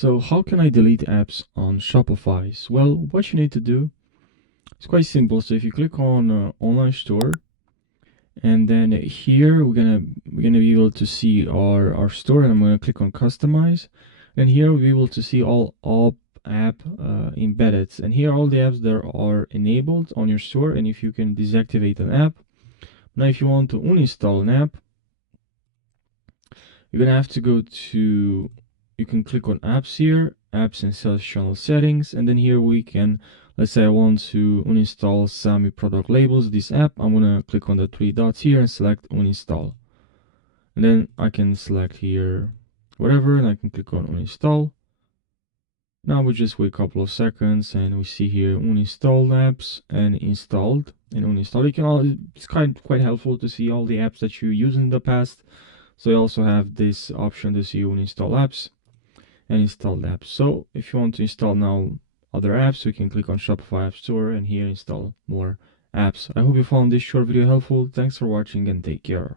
So how can I delete apps on Shopify? Well, what you need to do is quite simple. So if you click on online store, and then here we're gonna be able to see our store, and I'm gonna click on customize, and here we'll be able to see all app embedded, and here are all the apps that are enabled on your store, and if you can deactivate an app. Now if you want to uninstall an app, you're gonna have to go to, you can click on apps here, apps and sales channel settings, and then here we can, let's say I want to uninstall Sami product labels, this app. I'm gonna click on the three dots here and select uninstall, and then I can select here whatever, and I can click on uninstall. Now we just wait a couple of seconds and we see here uninstalled apps and installed and uninstalled. You can all, it's quite helpful to see all the apps that you used in the past. So you also have this option to see uninstall apps and installed apps. So if you want to install now other apps, we can click on Shopify App Store and here install more apps. I hope you found this short video helpful. Thanks for watching and take care.